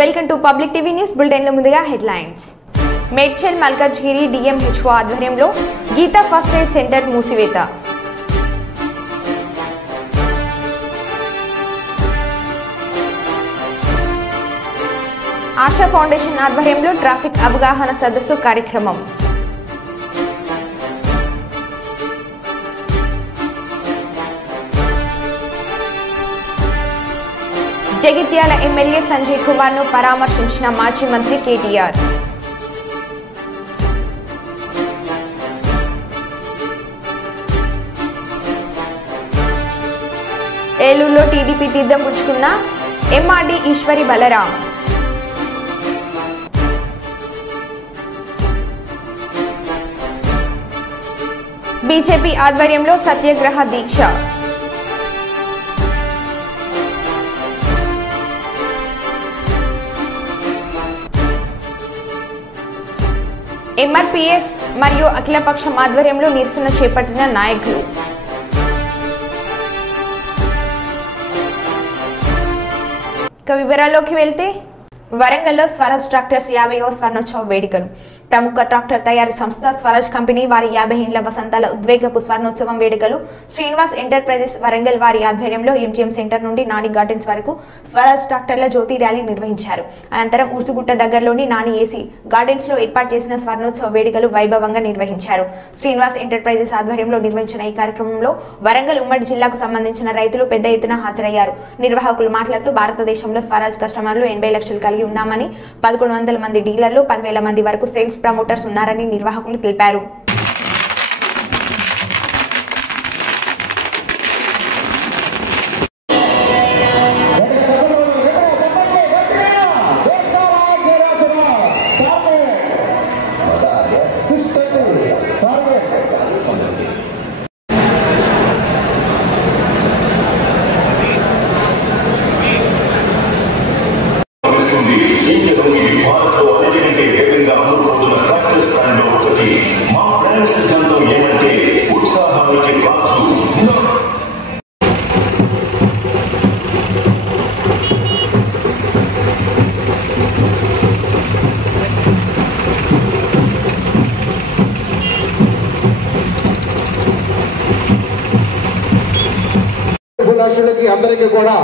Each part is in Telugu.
Welcome to public TV news bulletin లో ముందుగా హెడ్లైన్స్. మేడ్చల్ మల్కాజ్గిరి డిఎంహెచ్ఓ ఆధ్వర్యంలో గీతా ఫస్ట్ ఎయిడ్ సెంటర్ మూసివేత. ఆశా ఫౌండేషన్ ఆధ్వర్యంలో ట్రాఫిక్ అవగాహన సదస్సు కార్యక్రమం. జగిత్యాల ఎమ్మెల్యే సంజయ్ కుమార్ ను పరామర్శించిన మాజీ మంత్రి కేటీఆర్. ఏలూరులో టీడీపీ తీర్థం పుచ్చుకున్న ఎంఆర్డీ ఈశ్వరి బలరాం. బీజేపీ ఆధ్వర్యంలో సత్యాగ్రహ దీక్ష. ఎంఆర్పీఎస్ మరియు అఖిలపక్షం ఆధ్వర్యంలో నిరసన చేపట్టిన నాయకులు. ఇక వివరాల్లోకి వెళ్తే వరంగల్లో స్వరాజ్ ట్రాక్టర్స్ 50వ స్వర్ణోత్సవ వేడుకలు. ప్రముఖ ట్రాక్టర్ తయారీ సంస్థ స్వరాజ్ కంపెనీ వారి 50 ఏళ్ల వసంతాల ఉద్వేగపు స్వర్ణోత్సవం వేడుకలు శ్రీనివాస్ ఎంటర్ప్రైజెస్ వరంగల్ వారి ఆధ్వర్యంలో ఎంజిఎం సెంటర్ నుండి నాని గార్డెన్స్ వరకు స్వరాజ్ ట్రాక్టర్ల జ్యోతి ర్యాలీ నిర్వహించారు. అనంతరం ఊర్సుగుట్ట దగ్గరలోని నాని ఏసీ గార్డెన్స్ లో ఏర్పాటు చేసిన స్వర్ణోత్సవ వేడుకలు వైభవంగా నిర్వహించారు. శ్రీనివాస్ ఎంటర్ప్రైజెస్ ఆధ్వర్యంలో నిర్వహించిన ఈ కార్యక్రమంలో వరంగల్ ఉమ్మడి జిల్లాకు సంబంధించిన రైతులు పెద్ద ఎత్తున హాజరయ్యారు. నిర్వాహకులు మాట్లాడుతూ భారతదేశంలో స్వరాజ్ కస్టమర్లు 80 లక్షలు కలిగి ఉన్నామని, 1100 మంది డీలర్లు, 10,000 మంది వరకు సేల్స్ ప్రమోటర్స్ ఉన్నారని నిర్వాహకులు తెలిపారు. అందరికీ కూడా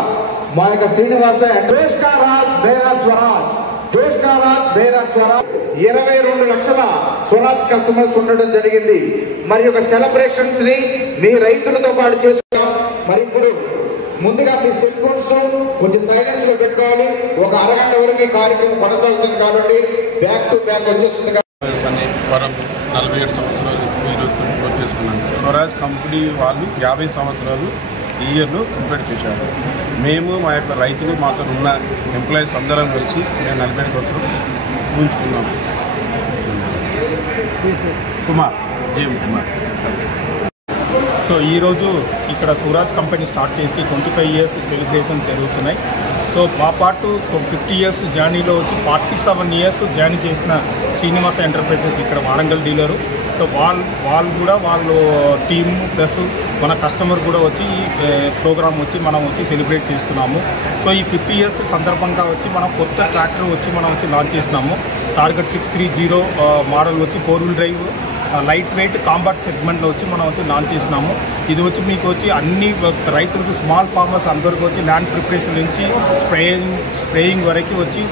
మా యొక్క శ్రీనివాస జోష్ కా రాజ్ మేరా స్వరాజ్, జోష్ కా రాజ్ మేరా స్వరాజ్ 22 లక్షల స్వరాజ్ కస్టమర్స్ ఉండడం జరిగింది. మరి ఒక సెలబ్రేషన్స్ ని మీ రైతులతో పాటు చేసుకున్నాం. మరి ఇప్పుడు ముందుగా మీ సెల్ ఫోన్స్ కొంచెం సైలెన్స్ లో పెట్టుకోవాలి. ఒక అరగంట వరకు ఈ కార్యక్రమం కొనసాగుతుంది కాబట్టి బ్యాక్ టు బ్యాక్ వచ్చేస్తుంది. 47 సంవత్సరాలు ఈరోజు చేసుకున్నాను. స్వరాజ్ కంపెనీ వాళ్ళు 50 సంవత్సరాలు ఈ ఇయర్లో కంప్లీట్ చేశారు. మేము మా యొక్క రైతులు మాతో ఉన్న ఎంప్లాయీస్ అందరం కలిసి మేము 47 సంవత్సరం ఊహించుకున్నాము. జీఎం కుమార్. సో ఈరోజు ఇక్కడ స్వరాజ్ కంపెనీ స్టార్ట్ చేసి 25 ఇయర్స్ సెలబ్రేషన్ జరుగుతున్నాయి. సో మా పాటు 50 ఇయర్స్ జర్నీలో వచ్చి 47 ఇయర్స్ జర్నీ చేసిన శ్రీనివాస ఎంటర్ప్రైజెస్ ఇక్కడ వారంగల్ డీలరు. సో వాళ్ళు కూడా వాళ్ళు టీము ప్లస్ మన కస్టమర్ కూడా వచ్చి ఈ ప్రోగ్రామ్ వచ్చి మనం వచ్చి సెలబ్రేట్ చేస్తున్నాము. సో ఈ 50 ఇయర్స్ సందర్భంగా వచ్చి మనం కొత్త ట్రాక్టర్ వచ్చి మనం వచ్చి లాంచ్ చేసినాము. టార్గెట్ 630 మోడల్ వచ్చి 4 wheel drive light weight compact సెగ్మెంట్లో వచ్చి మనం వచ్చి లాంచ్ చేసినాము. ఇది వచ్చి మీకు వచ్చి అన్ని రైతులకు స్మాల్ ఫార్మర్స్ అందరికీ వచ్చి ల్యాండ్ ప్రిపరేషన్ నుంచి స్ప్రేయింగ్ వరకు వచ్చి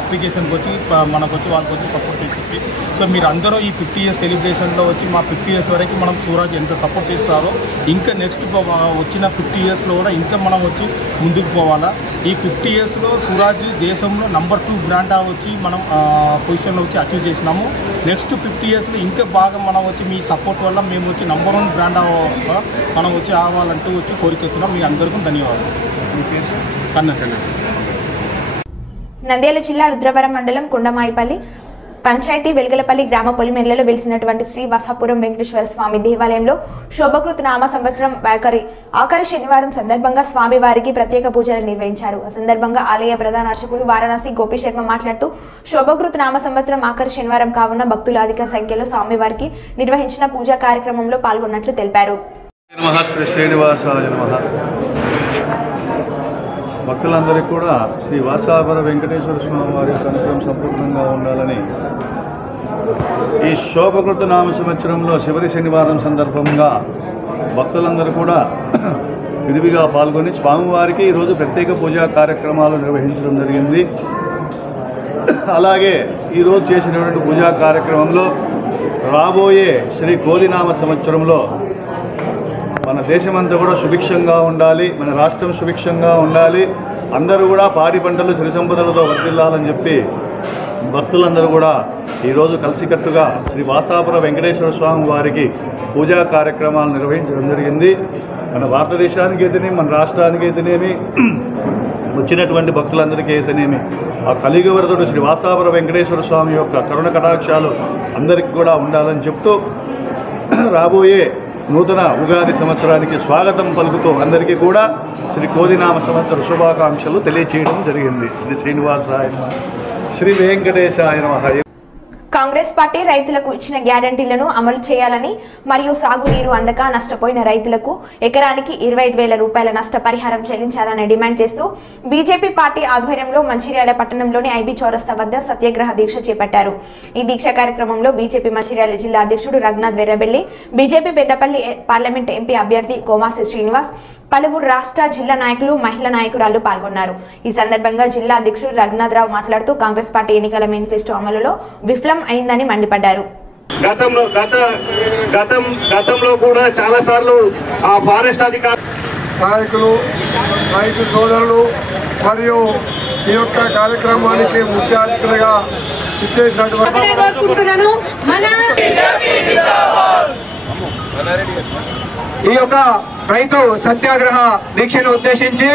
అప్లికేషన్కి వచ్చి మనకు వచ్చి వాళ్ళకి వచ్చి సపోర్ట్ చేస్తుంది. సో మీరు అందరూ ఈ 50 ఇయర్స్ సెలబ్రేషన్లో వచ్చి మా 50 ఇయర్స్ వరకు మనం స్వరాజ్ ఎంత సపోర్ట్ చేస్తారో ఇంకా నెక్స్ట్ వచ్చిన 50 ఇయర్స్లో కూడా ఇంకా మనం వచ్చి ముందుకు పోవాలా. ఈ 50 ఇయర్స్లో స్వరాజ్ దేశంలో నంబర్ 2 బ్రాండ్ వచ్చి మనం పొజిషన్లో వచ్చి అచీవ్ చేసినాము. నెక్స్ట్ 50 ఇయర్స్లో ఇంకా బాగా మనం వచ్చి మీ సపోర్ట్ వల్ల మేము వచ్చి నంబర్ 1 బ్రాండ్ మనం వచ్చి అవ్వాలంటూ వచ్చి కోరికెత్తున్నాం. మీ అందరికీ ధన్యవాదాలు. కన్నకండి. నంద్యాల జిల్లా రుద్రవరం మండలం కొండమాయిపల్లి పంచాయతీ వెల్గలపల్లి గ్రామ పొలిమేర్లలో వెలిసినటువంటి శ్రీ వసాపురం వెంకటేశ్వర స్వామి దేవాలయంలో శోభకృత నామ సంవత్సరం ఆఖరి శనివారం సందర్భంగా స్వామి వారికి ప్రత్యేక పూజలు నిర్వహించారు. ఆ సందర్భంగా ఆలయ ప్రధాన అర్చకులు వారణాసి గోపి శర్మ మాట్లాడుతూ శోభకృత నామ సంవత్సరం ఆఖరి శనివారం కావున భక్తులు అధిక సంఖ్యలో స్వామి వారికి నిర్వహించిన పూజా కార్యక్రమంలో పాల్గొన్నట్లు తెలిపారు. భక్తులందరికీ కూడా శ్రీ వాసాపుర వెంకటేశ్వర స్వామి వారి యొక్క అనుగ్రహం సంపూర్ణంగా ఉండాలని ఈ శోభకృత నామ సంవత్సరంలో చివరి శనివారం సందర్భంగా భక్తులందరూ కూడా విరివిగా పాల్గొని స్వామివారికి ఈరోజు ప్రత్యేక పూజా కార్యక్రమాలు నిర్వహించడం జరిగింది. అలాగే ఈరోజు చేసినటువంటి పూజా కార్యక్రమంలో రాబోయే శ్రీ కోదినామ సంవత్సరంలో మన దేశమంతా కూడా సుభిక్షంగా ఉండాలి, మన రాష్ట్రం సుభిక్షంగా ఉండాలి, అందరూ కూడా పాడి పంటలు సిరి సంపదలతో వర్ధిల్లాలని చెప్పి భక్తులందరూ కూడా ఈరోజు కలిసికట్టుగా శ్రీ వాసాపుర వెంకటేశ్వర స్వామి వారికి పూజా కార్యక్రమాలు నిర్వహించడం జరిగింది. మన భారతదేశానికి అయితేనేమి, మన రాష్ట్రానికి అయితేనేమి, వచ్చినటువంటి భక్తులందరికీ అయితేనేమి ఆ కలియుగవరదుడు శ్రీ వాసాపుర వెంకటేశ్వర స్వామి యొక్క కరుణ కటాక్షాలు అందరికీ కూడా ఉండాలని చెప్తూ రాబోయే నూతన ఉగాది సంవత్సరానికి స్వాగతం పలుకుతూ అందరికీ కూడా శ్రీ కోదినామ సంవత్సర శుభాకాంక్షలు తెలియచేయడం జరిగింది. శ్రీ శ్రీనివాసాయ నమః, శ్రీ వెంకటేశాయ నమః. కాంగ్రెస్ పార్టీ రైతులకు ఇచ్చిన గ్యారంటీలను అమలు చేయాలని మరియు సాగునీరు అందక నష్టపోయిన రైతులకు ఎకరానికి 25,000 రూపాయల నష్టపరిహారం చెల్లించాలని డిమాండ్ చేస్తూ బీజేపీ పార్టీ ఆధ్వర్యంలో మంచిర్యాల పట్టణంలోని ఐబీ చౌరస్తా వద్ద సత్యాగ్రహ దీక్ష చేపట్టారు. ఈ దీక్ష కార్యక్రమంలో బీజేపీ మంచిర్యాల జిల్లా అధ్యక్షుడు Raghunath Verrabelli, BJP Peddapalli parliament MP అభ్యర్థి కోమాసి శ్రీనివాస్, పలువురు రాష్ట్ర జిల్లా నాయకులు, మహిళా నాయకురాలు పాల్గొన్నారు. ఈ సందర్భంగా జిల్లా అధ్యక్షుడు రఘునాథరావు మాట్లాడుతూ కాంగ్రెస్ పార్టీ ఎన్నికల మేనిఫెస్టో అమలులో విఫలం అయిందని మండిపడ్డారు. గతంలో కూడా చాలా సార్లు ఆ ఫారెస్ట్ అధికారులు, నాయకులు, రైతు సోదరులు మరియు ఈ యొక్క కార్యక్రమానికి ముఖ్య అతిథులుగా ఇచ్చేసినటువంటి ఈ యొక్క రైతు సత్యాగ్రహ దీక్షను ఉద్దేశించి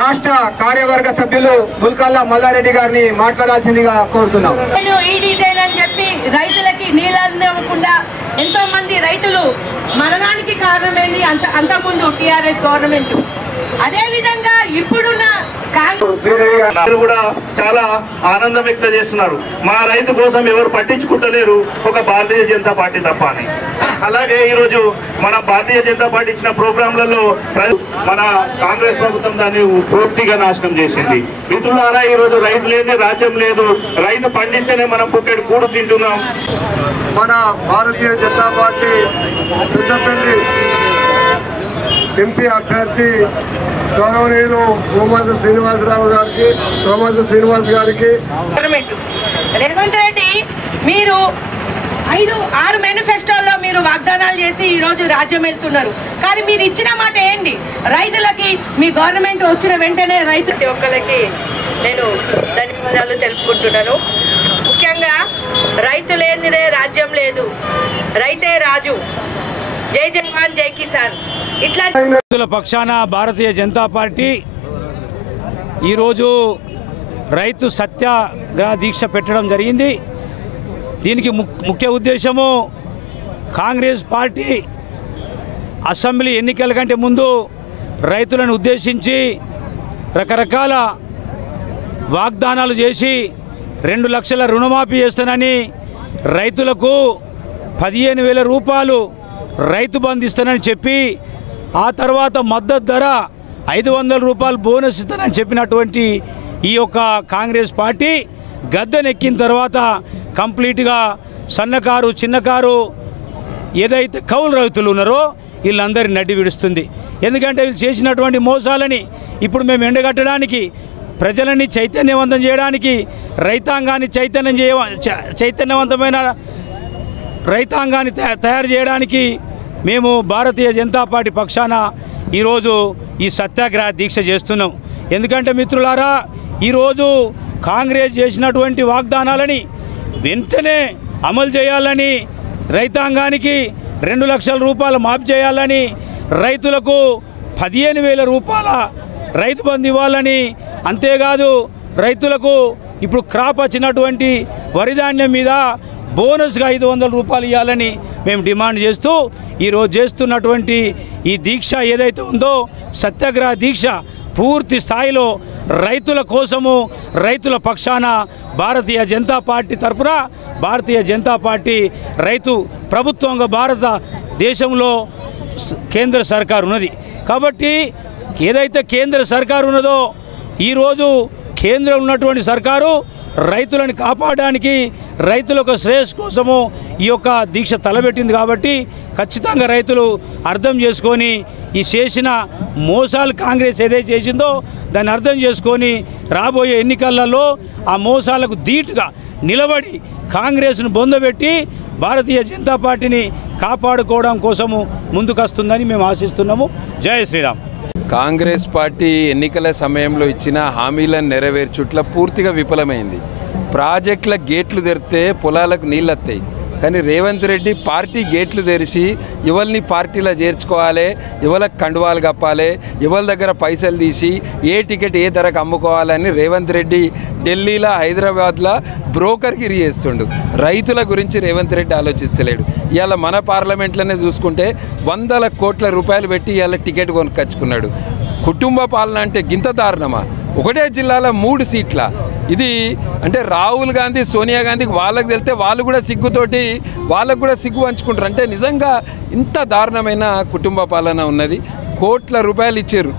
రాష్ట్ర కార్యవర్గ సభ్యులు ముల్కల్లా మల్లారెడ్డి గారిని మాట్లాడాల్సిందిగా కోరుతున్నాం. ఈ డీజైల్ అని చెప్పి రైతులకి నీళ్ళు అందకుండా ఎంతో మంది రైతులు మరణానికి కారణమైంది అంతకుముందు టీఆర్ఎస్ గవర్నమెంట్. అదే విధంగా ఇప్పుడున్న కూడా చాలా ఆనందం వ్యక్తం చేస్తున్నారు. మా రైతు కోసం ఎవరు పట్టించుకుంటలేరు, ఒక భారతీయ జనతా పార్టీ తప్ప అని. అలాగే ఈరోజు మన భారతీయ జనతా పార్టీ ఇచ్చిన ప్రోగ్రాంలలో మన కాంగ్రెస్ ప్రభుత్వం దాన్ని పూర్తిగా నాశనం చేసింది. మిత్రులారా, ఈరోజు రైతు లేని రాజ్యం లేదు. రైతు పండిస్తేనే మనం పుట్టెడు కూడు తింటున్నాం. మన భారతీయ జనతా పార్టీ పెద్దపల్లి ఎంపీ అభ్యర్థి గౌరవనీయులు కోమాసి శ్రీనివాస్ గారికి రేవంత్ రెడ్డి మీరు 5-6 మేనిఫెస్టోల్లో మీరు వాగ్దానాలు చేసి ఈ రోజు రాజ్యం వెళ్తున్నారు. కానీ మీరు ఇచ్చిన మాట ఏంటి? రైతులకి మీ గవర్నమెంట్ వచ్చిన వెంటనే రైతు ఒక్కరికి నేను ధన్యవాదాలు తెలుపుకుంటున్నాను. ముఖ్యంగా రైతు లేనిదే రాజ్యం లేదు, రైతే రాజు. జై జవాన్ జై కిసాన్. రైతుల పక్షాన భారతీయ జనతా పార్టీ ఈరోజు రైతు సత్యాగ్రహ దీక్ష పెట్టడం జరిగింది. దీనికి ముఖ్య ఉద్దేశము కాంగ్రెస్ పార్టీ అసెంబ్లీ ఎన్నికల కంటే ముందు రైతులను ఉద్దేశించి రకరకాల వాగ్దానాలు చేసి 2 లక్షల రుణమాఫీ చేస్తానని, రైతులకు 15,000 రూపాయలు రైతు బంధు ఇస్తానని చెప్పి, ఆ తర్వాత మద్దతు ధర 500 రూపాయలు బోనస్ ఇస్తానని చెప్పినటువంటి ఈ యొక్క కాంగ్రెస్ పార్టీ గద్దెనెక్కిన తర్వాత కంప్లీట్గా సన్నకారు, చిన్నకారు ఏదైతే కౌలు రైతులు ఉన్నారో వీళ్ళందరినీ నడ్డి విడుస్తుంది. ఎందుకంటే వీళ్ళు చేసినటువంటి మోసాలని ఇప్పుడు మేము ఎండగట్టడానికి, ప్రజలని చైతన్యవంతం చేయడానికి, రైతాంగాన్ని చైతన్యవంతమైన రైతాంగాన్ని తయారు చేయడానికి మేము భారతీయ జనతా పార్టీ పక్షాన ఈరోజు ఈ సత్యాగ్రహ దీక్ష చేస్తున్నాం. ఎందుకంటే మిత్రులారా, ఈరోజు కాంగ్రెస్ చేసినటువంటి వాగ్దానాలని వెంటనే అమలు చేయాలని, రైతాంగానికి 2 లక్షల రూపాయలు మాఫీ చేయాలని, రైతులకు 15,000 రూపాయల రైతు బంధు ఇవ్వాలని, అంతేకాదు రైతులకు ఇప్పుడు క్రాప్ వచ్చినటువంటి వరిధాన్యం మీద బోనస్గా 500 రూపాయలు ఇవ్వాలని మేము డిమాండ్ చేస్తూ ఈరోజు చేస్తున్నటువంటి ఈ దీక్ష ఏదైతే ఉందో సత్యాగ్రహ దీక్ష పూర్తి స్థాయిలో రైతుల కోసము, రైతుల పక్షాన భారతీయ జనతా పార్టీ తరఫున భారతీయ జనతా పార్టీ రైతు ప్రభుత్వంగా భారతదేశంలో కేంద్ర సర్కారు ఉన్నది. కాబట్టి ఏదైతే కేంద్ర సర్కారు ఉన్నదో ఈరోజు కేంద్రం ఉన్నటువంటి సర్కారు రైతులను కాపాడడానికి రైతులకు శ్రేయస్ కోసము ఈ యొక్క దీక్ష తలబెట్టింది కాబట్టి ఖచ్చితంగా రైతులు అర్థం చేసుకొని ఈ చేసిన మోసాలు కాంగ్రెస్ ఏదైతే చేసిందో దాన్ని అర్థం చేసుకొని రాబోయే ఎన్నికలలో ఆ మోసాలకు ధీటుగా నిలబడి కాంగ్రెస్ను బొందబెట్టి భారతీయ జనతా పార్టీని కాపాడుకోవడం కోసము ముందుకొస్తుందని మేము ఆశిస్తున్నాము. జై శ్రీరామ్. కాంగ్రెస్ పార్టీ ఎన్నికల సమయంలో ఇచ్చిన హామీలను నెరవేర్చుట్ల పూర్తిగా విఫలమైంది. ప్రాజెక్టుల గేట్లు తెరిస్తే పొలాలకు నీళ్ళు వస్తాయి, కానీ రేవంత్ రెడ్డి పార్టీ గేట్లు తెరిచి ఎవరిని పార్టీలో చేర్చుకోవాలి, ఎవరికి కండువాలు కప్పాలి, ఎవరి దగ్గర పైసలు తీసి ఏ టికెట్ ఏ ధరకు అమ్ముకోవాలని రేవంత్ రెడ్డి ఢిల్లీలో హైదరాబాద్లో బ్రోకర్గిరి చేస్తుండు. రైతుల గురించి రేవంత్ రెడ్డి ఆలోచిస్తలేడు. ఇవాళ మన పార్లమెంట్లోనే చూసుకుంటే 100 కోట్ల రూపాయలు పెట్టి ఇవాళ టికెట్ కొనుక్కొచ్చుకున్నాడు. కుటుంబ పాలన అంటే గింత దారుణమా? ఒకటే జిల్లాలో 3 సీట్ల. ఇది అంటే రాహుల్ గాంధీ, సోనియా గాంధీకి వాళ్ళకి తెలితే వాళ్ళు కూడా సిగ్గుతోటి వాళ్ళకు కూడా సిగ్గు పంచుకుంటారు. అంటే నిజంగా ఇంత దారుణమైన కుటుంబ పాలన ఉన్నది. కోట్ల రూపాయలు ఇచ్చారు.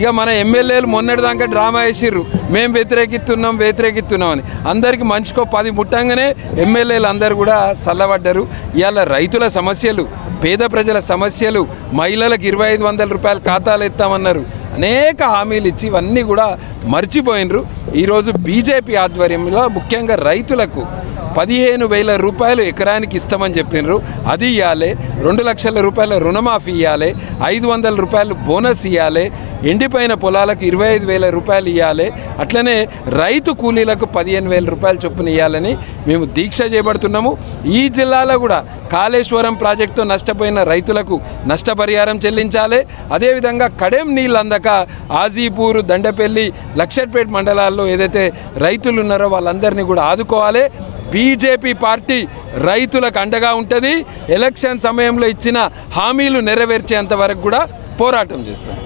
ఇక మన ఎమ్మెల్యేలు మొన్నటిదాకా డ్రామా వేసిర్రు, మేము వ్యతిరేకిస్తున్నాం అని. అందరికీ మంచుకో 10 ముట్టంగానే ఎమ్మెల్యేలు అందరూ కూడా చల్లబడ్డారు. ఇవాళ రైతుల సమస్యలు, పేద ప్రజల సమస్యలు, మహిళలకు 2500 రూపాయలు ఖాతాలు ఎత్తామన్నారు, అనేక హామీలు ఇచ్చి ఇవన్నీ కూడా మర్చిపోయినరు. ఈరోజు బీజేపీ ఆధ్వర్యంలో ముఖ్యంగా రైతులకు 15,000 రూపాయలు ఎకరానికి ఇస్తామని చెప్పినారు. అది ఇవ్వాలి. 2 లక్షల రూపాయల రుణమాఫీ ఇవ్వాలి. 500 రూపాయలు బోనస్ ఇవ్వాలి. ఎండిపోయిన పొలాలకు 25,000 రూపాయలు ఇవ్వాలి. అట్లనే రైతు కూలీలకు 15,000 రూపాయలు చొప్పున ఇవ్వాలని మేము దీక్ష చేపడుతున్నాము. ఈ జిల్లాలో కూడా కాళేశ్వరం ప్రాజెక్టుతో నష్టపోయిన రైతులకు నష్టపరిహారం చెల్లించాలి. అదేవిధంగా కడెం నీళ్ళు అందక ఆజీపూర్, దండపల్లి, లక్షట్పేట మండలాల్లో ఏదైతే రైతులు ఉన్నారో వాళ్ళందరినీ కూడా ఆదుకోవాలి. బీజేపీ పార్టీ రైతులకు అండగా ఉంటుంది. ఎలక్షన్ సమయంలో ఇచ్చిన హామీలు నెరవేర్చేంత వరకు కూడా పోరాటం చేస్తాం.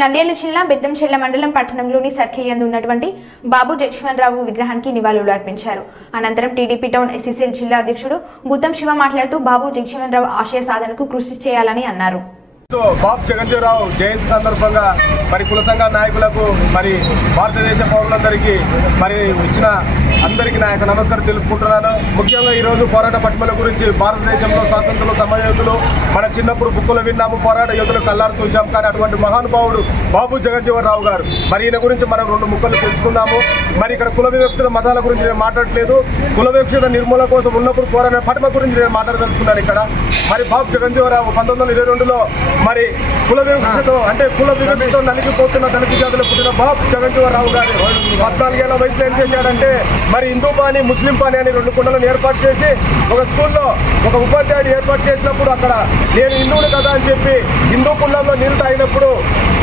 నంద్యాల జిల్లా బెద్దంచెర్ల మండలం పట్టణంలోని సర్కిల్ యందు ఉన్నటువంటి బాబు జగజీవన్ విగ్రహానికి నివాళులు అర్పించారు. అనంతరం టీడీపీ టౌన్ ఎస్సీసీఎల్ జిల్లా అధ్యక్షుడు గుత్తం శివ మాట్లాడుతూ బాబు జగజీవన్ ఆశయ సాధనకు కృషి చేయాలని అన్నారు. బాబు జగజ్జీవన్ జయంతి సందర్భంగా మరి కుల సంఘ నాయకులకు, మరి భారతదేశ పౌరులందరికీ మరి ఇచ్చిన అందరికీ నా యొక్క నమస్కారం తెలుపుకుంటున్నాను. ముఖ్యంగా ఈరోజు పోరాట పట్టుమల గురించి భారతదేశంలో స్వాతంత్రులు, సమరయోధులు మన చిన్నప్పుడు బుక్కులు విన్నాము, పోరాట యోధులు కల్లారు చూసాం. కానీ అటువంటి మహానుభావుడు బాబు జగజ్జీవన్ రావు గారు, మరి ఈయన గురించి మనం 2 ముక్కలు తెలుసుకుందాము. మరి ఇక్కడ కుల వివక్షిత మతాల గురించి నేను మాట్లాడట్లేదు. కుల వివక్షిత నిర్మూలన కోసం ఉన్నప్పుడు పోరాట పట్టుమ గురించి నేను మాట్లాడదలుచుకున్నాను ఇక్కడ. మరి బాబు జగజ్జీవన్ రావు 1922లో మరి కుల వివక్షతో అంటే కుల వివక్షతో నలిగిపోతున్న దళిత జాతులు పుట్టిన బాబు జగజ్జీవన్ రావు గారు 14 ఏళ్ల వయసులో ఏం చేశాడంటే మరి హిందూ పాని, ముస్లిం పాని అని 2 కుండలను ఏర్పాటు చేసి ఒక స్కూల్లో ఒక ఉపాధ్యాయుడు ఏర్పాటు చేసినప్పుడు అక్కడ నేను హిందువులు కదా అని చెప్పి హిందూ కుండంలో నీళ్ళు తాగినప్పుడు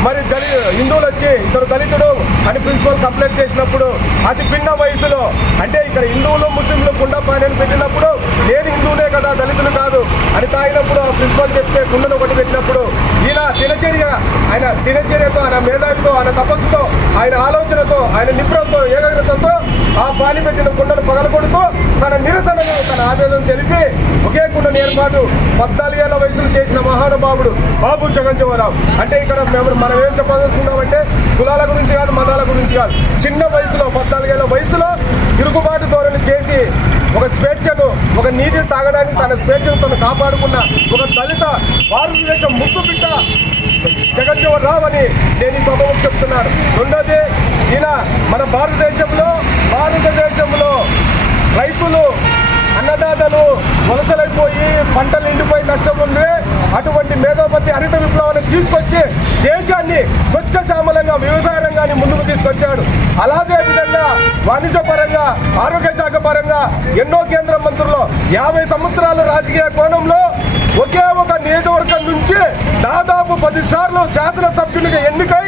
మరి హిందువులు వచ్చి ఇతరు దళితుడు అని ప్రిన్సిపల్ కంప్లైంట్ చేసినప్పుడు అతి పిన్న వయసులో అంటే ఇక్కడ హిందువులు ముస్లింలు కుండ పాని అని పెట్టినప్పుడు నేను హిందువులే కదా దళితులు కాదు అని తాగినప్పుడు ప్రిన్సిపల్ చెప్తే కుండను ఒకటి పెట్టినప్పుడు ఈయన దినచర్యతో ఆయన మేధావితో, ఆయన తపస్సుతో, ఆయన ఆలోచనతో, ఆయన నిపుణంతో, ఏకాగ్రతతో ఆ పాని పెట్టిన కుండను పగలగొడుతూ తన నిరసనను, తన ఆవేదన తెలిపి ఒకే కుండను ఏర్పాటు 14 ఏళ్ల వయసులో చేసిన మహానుభావుడు బాబు జగజ్జీవన్ రావు. అంటే ఇక్కడ మనం ఏం చెప్పదలుచుకున్నామంటే కులాల గురించి కాదు, మతాల గురించి కాదు. చిన్న వయసులో 14 ఏళ్ల వయసులో తిరుగుబాటు ధోరణి చేసి ఒక స్వేచ్ఛను, ఒక నీటిని తాగడానికి తన స్వేచ్ఛను తను కాపాడుకున్న ఒక దళిత భారతదేశ ముద్దు బిడ్డ జగజ్జీవన్ రావు అని నేను ఈ సభకు చెప్తున్నాను. రెండోది, ఈయన మన భారతదేశంలో రైతులు, అన్నదాతలు వలసలైపోయి పంటలు ఎండిపోయి నష్టం ఉంది. అటువంటి మేధోపతి హరిత విప్లవాన్ని తీసుకొచ్చి దేశాన్ని స్వచ్ఛశ్యామలంగా వ్యవసాయ రంగాన్ని ముందుకు తీసుకొచ్చాడు. అలాగే విధంగా వాణిజ్య పరంగా, ఆరోగ్య శాఖ పరంగా ఎన్నో కేంద్ర మంత్రులు 50 సంవత్సరాల రాజకీయ కోణంలో ఒకే ఒక నియోజకవర్గం నుంచి దాదాపు 10 సార్లు శాసనసభ్యులుగా ఎన్నికై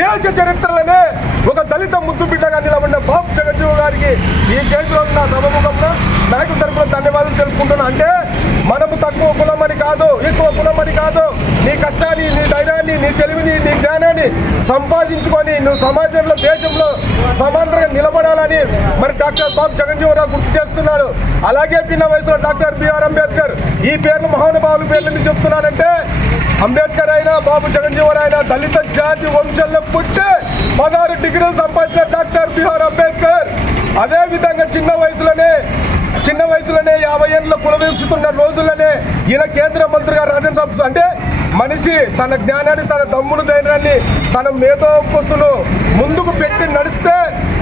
దేశ చరిత్రలోనే ఒక దళిత ముద్దు బిడ్డగా నిలబడిన బాబు జగజ్జీవన్ గారికి ఈ కేసులో నా సభముఖంలో నాయకుల తరఫున ధన్యవాదాలు తెలుపుకుంటున్నా. అంటే మనము తక్కువ కులమని కాదు, ఎక్కువ కులమని కాదు, నీ కష్టాన్ని, నీ ధైర్యాన్ని, నీ తెలివిని, నీ జ్ఞానాన్ని సంపాదించుకొని నువ్వు సమాజంలో, దేశంలో సమాంతరంగా నిలబడాలని మరి డాక్టర్ బాబు జగజ్జీవన్ రావు గుర్తు చేస్తున్నాడు. అలాగే పిన్న వయసులో డాక్టర్ బిఆర్ అంబేద్కర్. ఈ పేర్లు మహానుభావుల పేర్లు ఎందుకు చెప్తున్నానంటే అంబేద్కర్ అయినా బాబు జగజ్జీవన్ అయినా దళిత జాతి వంశంలో పుట్టి 16 డిగ్రీలు సంపాదించిన డాక్టర్ బిఆర్ అంబేద్కర్ అదేవిధంగా చిన్న వయసులోనే 50 ఏళ్ళలో కులవీక్షిస్తున్న రోజుల్లోనే ఈయన కేంద్ర మంత్రిగా రాజ్యసభ అంటే మనిషి తన జ్ఞానాన్ని తన దమ్మును ధైర్యాన్ని తన మేధోపస్తులు ముందుకు పెట్టి నడిస్తే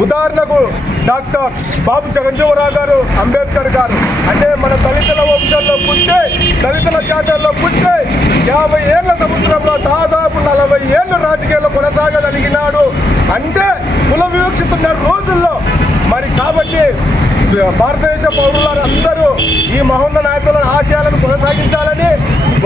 ఉదాహరణకు డాక్టర్ బాబు జగజ్జీవన్ గారు అంబేద్కర్ గారు అంటే మన దళితుల వంశంలో పుట్టి దళితుల జాతరలో పుట్టి 50 ఏళ్ల సంవత్సరంలో దాదాపు 40 ఏళ్ళు రాజకీయాల్లో కొనసాగగలిగినాడు అంటే కుల వివక్షితున్న రోజుల్లో మరి కాబట్టి భారతదేశ పౌరులందరూ ఈ మహోన్నత నాయకుల ఆశయాలను కొనసాగించాలని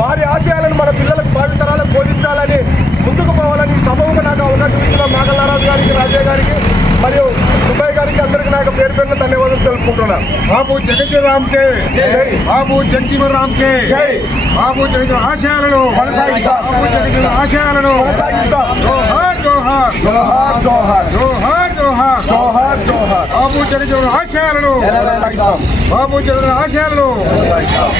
వారి ఆశయాలను మన పిల్లలకు భావితరాలకు బోధించాలని ముందుకు పోవాలని సభకు నాకు అవకాశం ఇచ్చిన నాగలరాజు గారికి రాజయ్య గారికి మరియు సుబ్బయ్య గారికి అందరికీ నాకు పేరు పేరున ధన్యవాదాలు తెలుపుకుంటున్నాను. బాబు జగజ్జీవన్ కే జై, బాబు జగజ్జీవన్ రామ్ కే జై, బాబు జగజ్జీవన్ ఆశయాలను కొనసాగిద్దాం, బాబు జగజ్జీవన్ ఆశయాలను కొనసాగిద్దాం. జోహార్ జోహార్ జోహార్ జోహార్ జోహార్ జోహార్ జోహార్ జోహార్ బాబు జగజ్జీవన్ ఆశయాలను కొనసాగిద్దాం, బాబు జగజ్జీవన్ ఆశయాలను కొనసాగిద్దాం.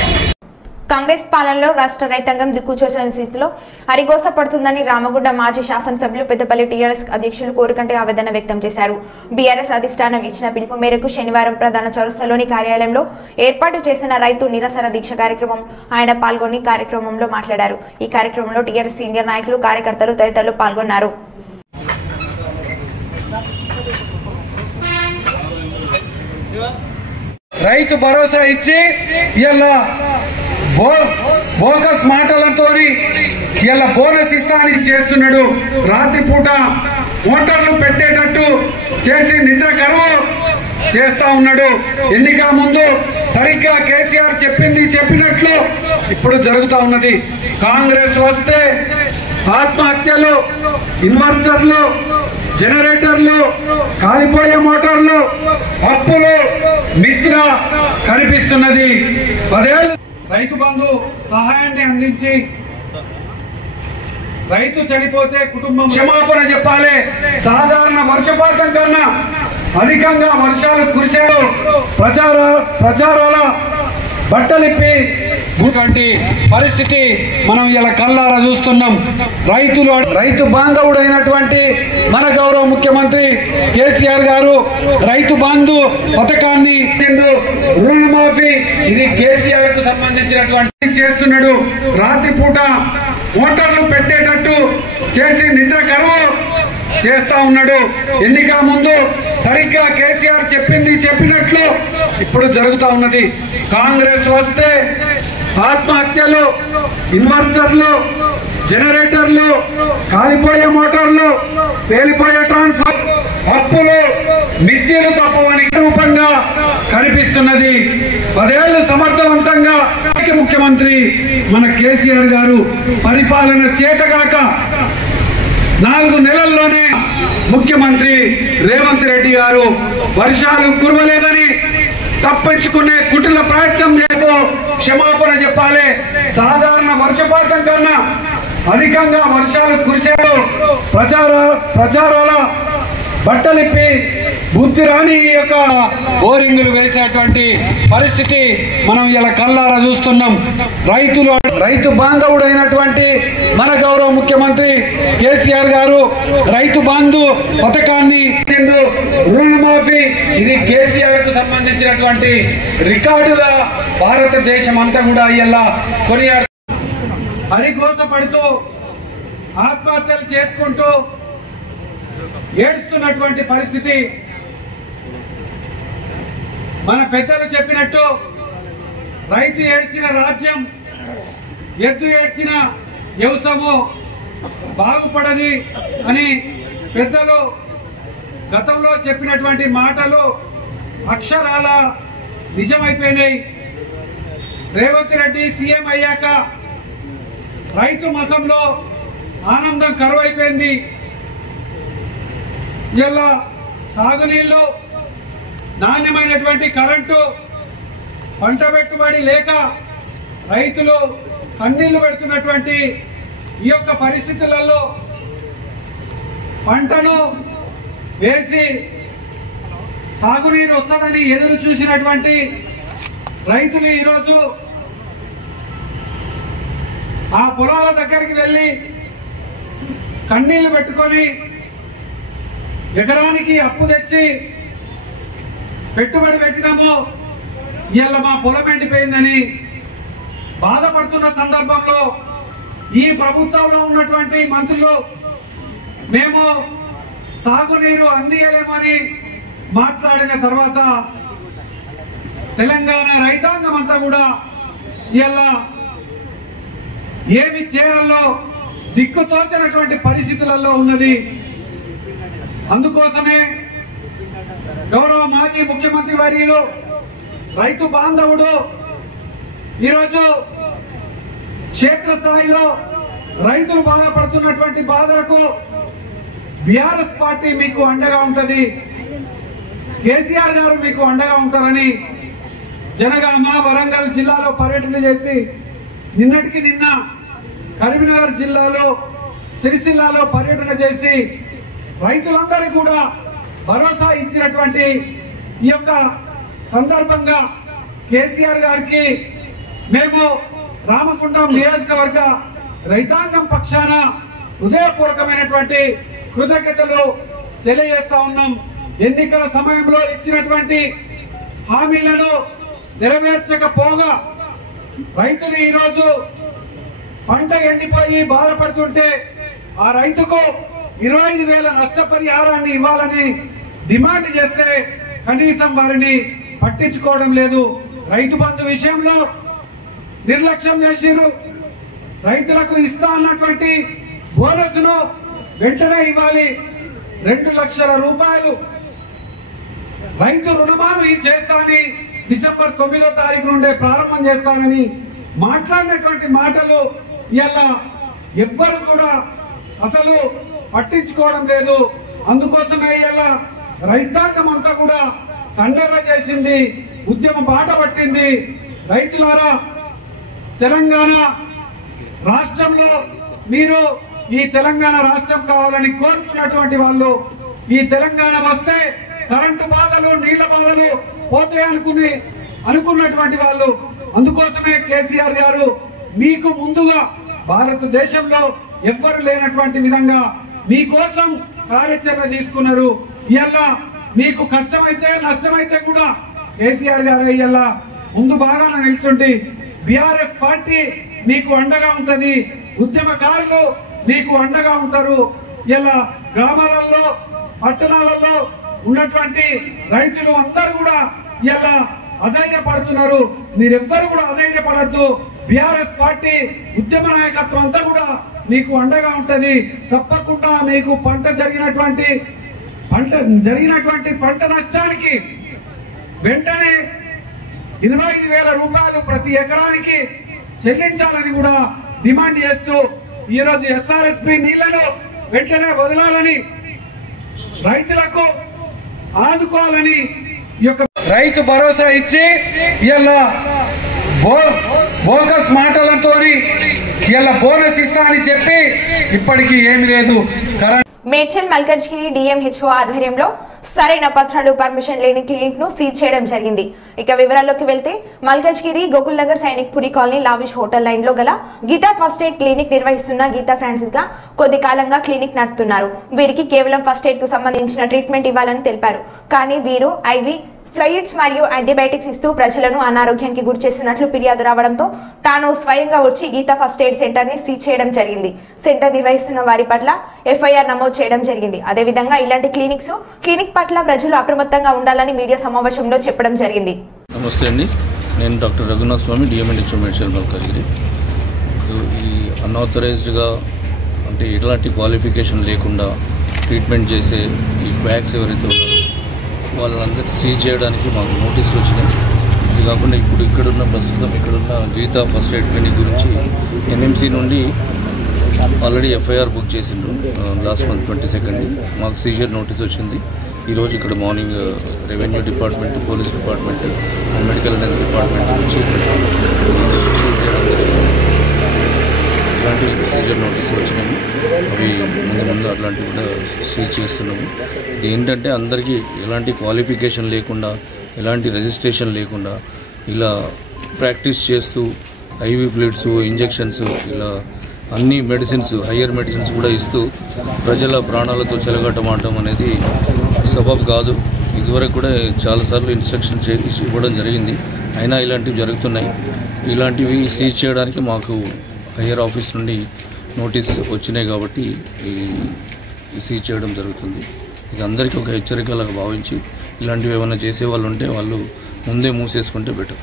కాంగ్రెస్ పాలనలో రాష్ట్ర రైతాంగం దిక్కుచోచని స్థితిలో అరిగోస పడుతుందని రామగుండ మాజీ శాసనసభ్యులు పెద్దపల్లి టీఆర్ఎస్ అధ్యక్షులు కోరుకంటే ఆవేదన వ్యక్తం చేశారు. బీఆర్ఎస్ అధిష్టానం ఇచ్చిన పిలుపు మేరకు శనివారం ప్రధాన చౌరస్తాలోని కార్యాలయంలో ఏర్పాటు చేసిన రైతు నిరసన దీక్ష కార్యక్రమం ఆయన పాల్గొని కార్యక్రమంలో మాట్లాడారు. ఈ కార్యక్రమంలో టీఆర్ఎస్ సీనియర్ నాయకులు కార్యకర్తలు తదితరులు పాల్గొన్నారు. రైతు భరోసా ఇచ్చి ఇలా బోగస్ మాటలతో ఇలా బోనస్ ఇస్తానికి చేస్తున్నాడు. రాత్రిపూట మోటార్లు పెట్టేటట్టు చేసి నిద్ర కరువు చేస్తా ఉన్నాడు. ఎన్నికల ముందు సరిగ్గా కేసీఆర్ చెప్పినట్లు ఇప్పుడు జరుగుతా ఉన్నది. కాంగ్రెస్ వస్తే ఆత్మహత్యలు, ఇన్వర్టర్లు, జనరేటర్లు, కాలిపోయే మోటార్లు, అప్పులు మిత్ర కనిపిస్తున్నది. 10 ఏళ్ళు రైతు బంధు సహాయాన్ని అందించి రైతు చనిపోతే కుటుంబం క్షమాపణ చెప్పాలి. సాధారణ వర్షపాతం కన్నా అధికంగా వర్షాలు కురిశారు. ప్రచారాల బట్టలిప్పి పరిస్థితి మనం ఇలా కళ్ళారా చూస్తున్నాం. రైతు బాంధవుడైనటువంటి మన గౌరవ ముఖ్యమంత్రి కేసీఆర్ గారు రైతు బంధు పథకాన్ని రుణమాఫీ ఇది కేసీఆర్ కు సంబంధించినటువంటి చేస్తున్నాడు. రాత్రిపూట మోటార్లు పెట్టేటట్టు చేసి నిద్ర కరువు చేస్తా ఉన్నాడు. ఎన్నికల ముందు సరిగ్గా కేసీఆర్ చెప్పినట్లు ఇప్పుడు జరుగుతా ఉన్నది. కాంగ్రెస్ వస్తే ఆత్మహత్యలు, ఇన్వర్టర్లు, జనరేటర్లు, కాలిపోయే మోటార్లు, పేలిపోయే ట్రాన్స్ఫర్, అప్పులు మిత్యలు తప్పవని రూపంగా కనిపిస్తున్నది. 10 ఏళ్ళు సమర్థవంతంగా ముఖ్యమంత్రి మన కేసీఆర్ గారు పరిపాలన చేతగాక 4 నెలల్లోనే ముఖ్యమంత్రి రేవంత్ రెడ్డి గారు వర్షాలు కురవలేదని తప్పించుకునే కుటిల ప్రయత్నం చేయకు క్షమాపణ చెప్పాలి. సాధారణ వర్షపాతం కన్నా అధికంగా వర్షాలు కురిశారు. ప్రచారాల బట్టలిప్పి బుద్ధి రాని యొక్క బోరింగులు వేసేటువంటి పరిస్థితి మనం ఇలా కళ్ళారా చూస్తున్నాం. రైతు బాంధవుడైనటువంటి మన గౌరవ ముఖ్యమంత్రి కేసీఆర్ గారు రైతు బంధు పథకాన్ని రుణమాఫీ ఇది కేసీఆర్ కు సంబంధించినటువంటి రికార్డుగా భారతదేశం అంతా కూడా ఇలా కొనియాడు. హరిగోసపడుతూ ఆత్మహత్యలు చేసుకుంటూ ఏడుస్తున్నటువంటి పరిస్థితి. మన పెద్దలు చెప్పినట్టు రైతు ఏడ్చిన రాజ్యం, ఎద్దు ఏడ్చిన వ్యవసాయము బాగుపడది అని పెద్దలు గతంలో చెప్పినటువంటి మాటలు అక్షరాల నిజమైపోయినాయి. రేవంత్ రెడ్డి సీఎం అయ్యాక రైతు ముఖంలో ఆనందం కరువైపోయింది. ఇలా సాగునీళ్లు, నాణ్యమైనటువంటి కరెంటు, పంట పెట్టుబడి లేక రైతులు కన్నీళ్లు పెడుతున్నటువంటి ఈ యొక్క పరిస్థితులలో పంటను వేసి సాగునీరు వస్తుందని ఎదురు చూసినటువంటి రైతులు ఈరోజు ఆ పొలాల దగ్గరికి వెళ్ళి కన్నీళ్లు పెట్టుకొని ఎకరానికి అప్పు తెచ్చి పెట్టుబడి పెట్టినాము, ఇవాళ మా పొలం ఎండిపోయిందని బాధపడుతున్న సందర్భంలో ఈ ప్రభుత్వంలో ఉన్నటువంటి మంత్రులు మేము సాగునీరు అందియలేమని మాట్లాడిన తర్వాత తెలంగాణ రైతాంగం అంతా కూడా ఇలా ఏమి చేయాలో దిక్కుతోచినటువంటి పరిస్థితులలో ఉన్నది. అందుకోసమే గౌరవ మాజీ ముఖ్యమంత్రి వర్యులు రైతు బాంధవుడు ఈరోజు క్షేత్రస్థాయిలో రైతులు బాధపడుతున్నటువంటి బాధలకు బీఆర్ఎస్ పార్టీ మీకు అండగా ఉంటది, కేసీఆర్ గారు మీకు అండగా ఉంటారని జనగామ వరంగల్ జిల్లాలో పర్యటన చేసి నిన్నటికి నిన్న కరీంనగర్ జిల్లాలో సిరిసిల్లాలో పర్యటన చేసి రైతులందరికీ కూడా భరోసా ఇచ్చినటువంటి ఈ యొక్క సందర్భంగా కేసీఆర్ గారికి మేము రామగుండం నియోజకవర్గ రైతాంగం పక్షాన హృదయపూర్వకమైనటువంటి కృతజ్ఞతలు తెలియజేస్తా ఉన్నాం. ఎన్నికల సమయంలో ఇచ్చినటువంటి హామీలను నెరవేర్చకపోగా రైతులు ఈరోజు పంట ఎండిపోయి బాధపడుతుంటే ఆ రైతుకు 25,000 నష్టపరిహారాన్ని ఇవ్వాలని డిమాండ్ చేస్తే కనీసం వారిని పట్టించుకోవడం లేదు. రైతు బంధు విషయంలో నిర్లక్ష్యం చేసిరు. రైతులకు ఇస్తా అన్నటువంటి బోనస్ ను వెంటనే ఇవ్వాలి, 2 లక్షల రూపాయలు రైతు రుణమాఫీ చేస్తానని డిసెంబర్ 9వ తారీఖు నుండే ప్రారంభం చేస్తానని మాట్లాడినటువంటి మాటలు ఇలా ఎవ్వరు కూడా అసలు పట్టించుకోవడం లేదు. అందుకోసమే ఇలా రైతాంగం అంతా కూడా కండర్ర చేసింది, ఉద్యమ బాట పట్టింది. రైతులారా, తెలంగాణ రాష్ట్రంలో మీరు ఈ తెలంగాణ రాష్ట్రం కావాలని కోరుతున్నటువంటి వాళ్ళు, ఈ తెలంగాణ వస్తే కరెంటు బాధలు నీళ్ల బాధలు పోతాయి అనుకున్నటువంటి వాళ్ళు, అందుకోసమే కేసీఆర్ గారు మీకు ముందుగా భారతదేశంలో ఎవ్వరు లేనటువంటి విధంగా మీకోసం కార్యాచరణ తీసుకున్నారు. ఇవాళ మీకు కష్టమైతే నష్టమైతే కూడా కేసీఆర్ గారు ఇవాళ ముందు బాగానే నిల్చుండి బీఆర్ఎస్ పార్టీ మీకు అండగా ఉంటది, ఉద్యమకారులు మీకు అండగా ఉంటారు. ఇలా గ్రామాలలో పట్టణాలలో ఉన్నటువంటి రైతులు అందరూ కూడా ఇలా అధైర్యపడుతున్నారు. మీరెవ్వరు కూడా అధైర్యపడద్దు. బీఆర్ఎస్ పార్టీ ఉద్యమ నాయకత్వం అంతా కూడా మీకు అండగా ఉంటది. తప్పకుండా మీకు పంట జరిగినటువంటి పంట నష్టానికి వెంటనే 25,000 రూపాయలు ప్రతి ఎకరానికి చెల్లించాలని కూడా డిమాండ్ చేస్తూ ఈరోజు ఎస్ఆర్ఎస్పీ నీళ్లను వెంటనే వదలాలని, రైతులకు ఆదుకోవాలని ఈ యొక్క రైతు భరోసా ఇచ్చి ఇలా బోగస్ మాటలతో ఇలా బోనస్ ఇస్తా అని చెప్పి ఇప్పటికీ ఏమి లేదు. మేడ్చల్ మల్కజ్గిరి డిఎంహెచ్ఓ ఆధ్వర్యంలో సరైన పత్రాలు పర్మిషన్ లేని క్లినిక్ ను సీజ్ చేయడం జరిగింది. ఇక వివరాల్లోకి వెళ్తే మల్కజ్గిరి గోకుల్ నగర్ సైనిక్ పురి కాలనీ లావిష్ హోటల్ లైన్ లో గల గీతా ఫస్ట్ ఎయిడ్ క్లినిక్ నిర్వహిస్తున్న గీతా ఫ్రాన్సిస్ గా కొద్ది కాలంగా క్లినిక్ నడుపుతున్నారు. వీరికి కేవలం ఫస్ట్ ఎయిడ్ కు సంబంధించిన ట్రీట్మెంట్ ఇవ్వాలని తెలిపారు. కానీ వీరు ఐవి ఫ్లూయిడ్స్ మరియు యాంటీబయాటిక్స్ ఇస్తూ ప్రజలను అనారోగ్యానికి గురి చేస్తున్నట్లు ఫిర్యాదు రావడంతో తాను స్వయంగా వచ్చి గీతా ఫస్ట్ ఎయిడ్ సెంటర్ ని సీజ్ చేయడం జరిగింది. సెంటర్ నిర్వహిస్తున్న వారి పట్ల ఎఫ్ఐఆర్ నమోదు చేయడం జరిగింది. అదేవిధంగా ఇలాంటి క్లినిక్ పట్ల ప్రజలు అప్రమత్తంగా ఉండాలని మీడియా సమావేశంలో చెప్పడం జరిగింది. నమస్తే అండి, నేను డాక్టర్ రఘునాథ్ స్వామి, డిఎంహెచ్ఓ మేడ్చల్ మల్కజ్గిరి. ఈ అన్ఆథరైజ్డ్గా అంటే ఎలాంటి క్వాలిఫికేషన్ లేకుండా ట్రీట్మెంట్ చేసే ఈ బ్యాగ్స్ ఎవరైతే ఉన్నారో వాళ్ళందరినీ సీజ్ చేయడానికి మాకు నోటీసులు వచ్చినాయి. ఇది కాకుండా ఇప్పుడు ప్రస్తుతం ఇక్కడున్న గీతా ఫస్ట్ ఎయిడ్ క్లినిక్ గురించి ఎన్ఎంసీ నుండి ఆల్రెడీ ఎఫ్ఐఆర్ బుక్ చేసిండ్రు. లాస్ట్ మంత్ 22 మాకు సీజర్ నోటీస్ వచ్చింది. ఈరోజు ఇక్కడ morning revenue department, police department, medical and health department నుంచి ఇలాంటి సీజర్ నోటీసులు వచ్చినాయి. అవి ముందు అట్లాంటివి కూడా సీజ్ చేస్తున్నాము. ఇది ఏంటంటే అందరికీ ఎలాంటి క్వాలిఫికేషన్ లేకుండా, ఎలాంటి రిజిస్ట్రేషన్ లేకుండా ఇలా ప్రాక్టీస్ చేస్తూ ఐవీ ఫ్లూయిడ్స్, ఇంజెక్షన్స్, ఇలా అన్ని మెడిసిన్స్, హయ్యర్ మెడిసిన్స్ కూడా ఇస్తూ ప్రజల ప్రాణాలతో చెలగాటమాడటం అనేది సబబు కాదు. ఇదివరకు కూడా చాలాసార్లు ఇన్స్ట్రక్షన్ ఇవ్వడం జరిగింది, అయినా ఇలాంటివి జరుగుతున్నాయి. ఇలాంటివి సీజ్ చేయడానికి మాకు హయ్యర్ ఆఫీస్ నుండి నోటీస్ వచ్చినాయి కాబట్టి సీజ్ చేయడం జరుగుతుంది. ఇది అందరికీ ఒక హెచ్చరికలాగా భావించి ఇలాంటివి ఏమైనా చేసే వాళ్ళు ఉంటే వాళ్ళు ముందే మూసేసుకుంటే బెటర్.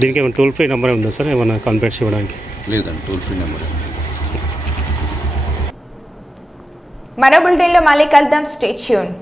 దీనికి ఏమైనా టోల్ ఫ్రీ నెంబర్ ఉందా సార్, ఏమైనా కంప్లైంట్స్ ఇవ్వడానికి? లేదండి, టోల్ ఫ్రీ నెంబర్. మరో బులెటిన్లో మళ్ళీ కలుద్దాం. Stay tune.